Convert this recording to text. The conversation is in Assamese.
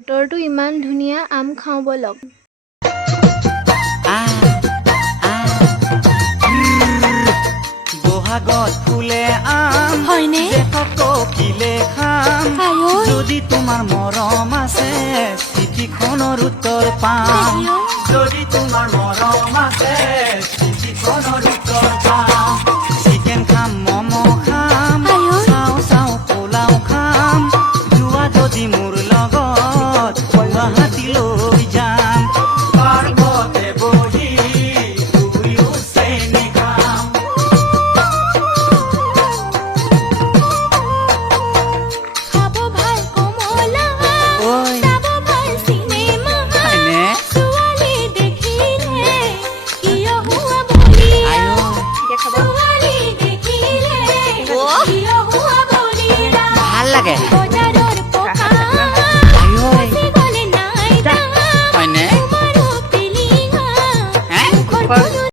বতৰটো ইমান ধুনীয়া, আম খাওঁ ব'লক। বহাগত ফুলে আম হয়নে? জেঠত পকিলে খাম আয়ৈ। যদি তোমাৰ মৰম আছে চিঠিখনৰ উত্তৰ পাম যদি তোমাৰ মৰম আছে চিঠিখনৰ উত্তৰ পাম চিকেন খাম ম'ম' খাম আয়ৈ। চাও চাও পোলাও খাম যোৱা যদি মোৰ লগত গুৱাহাটীলৈ যাম পাৰ্কতে বহি দুয়ো চেনি খাম খাব ভাল কমলা, ঐ চাব ভাল চিনেমা, হয়নে? ছোৱালী দেখিলে কিয় হোৱা বুলি আয়ো ছোৱালী দেখিলে কিয় হোৱা বুলি ভাল লাগে বজাৰৰ পকা আয়ো গুচি গ'লে নাই দাম হয়নে? তোমাৰো পিলিঙা হে? মুখৰ